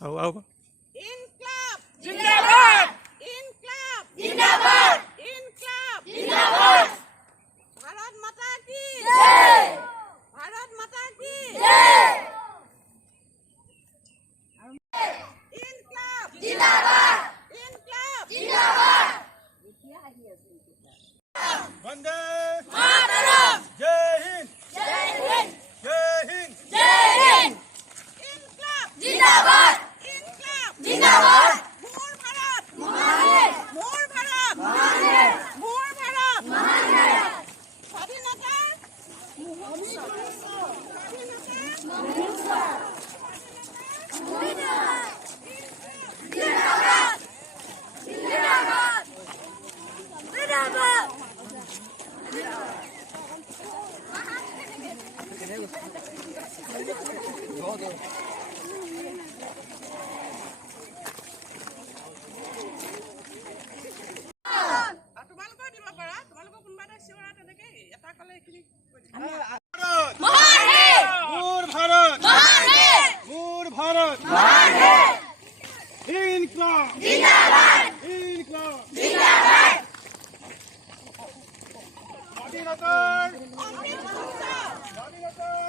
आओ इनकलाब जिंदाबाद इनकलाब जिंदाबाद इनकलाब जिंदाबाद भारत माता की जय भारत माता की जय इनकलाब जिंदाबाद इनकलाब जिंदाबाद वंदे मातरम जय हिंद जय हिंद जय हिंद जय हिंद इनकलाब जिंदाबाद इनकलाब जिंदाबाद मोर भारत महान है मोर भारत महान है मोर भारत महान है স্বাধীনতা जिंदाबाद जिंदाबाद जिंदाबाद তোমালোকেও দিব পাৰা তোমালোকৰ কোনোবা এটা চিঞৰা তেনেকে এটা ক'লে এইখিনি महान है मोर भारत महान है मोर भारत महान है इनकलाब जिंदाबाद इनकलाब जिंदाबाद স্বাধীনতার অমৃত মহোৎসৱ স্বাধীনতাৰ